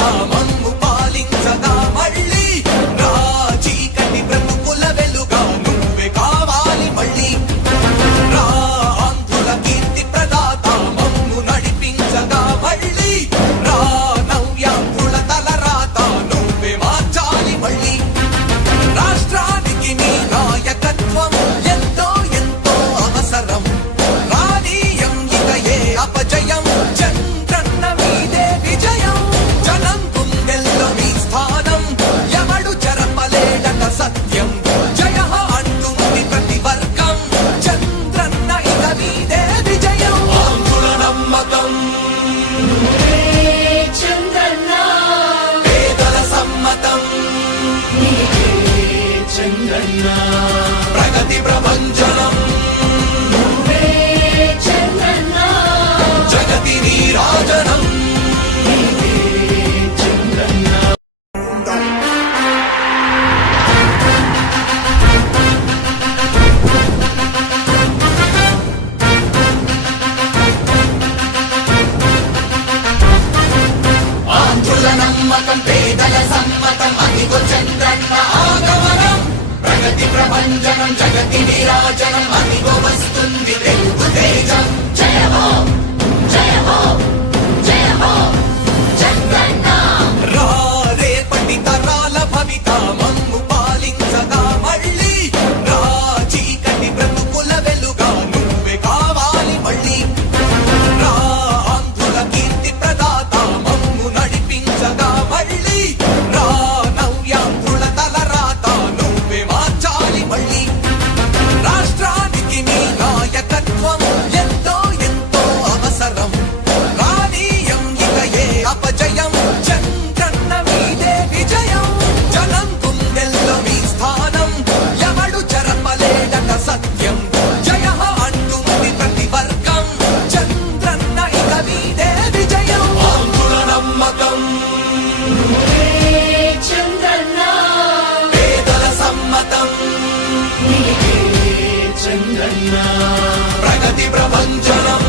aman ప్రగతి ప్రభంజనం. జగతి నీరాజనం. చంద్రన్న ఆంధ్రుల నమ్మకం జగతి నిరాజనం అదిగో వస్తుంది తేజం ప్రగతి ప్రపంచనం.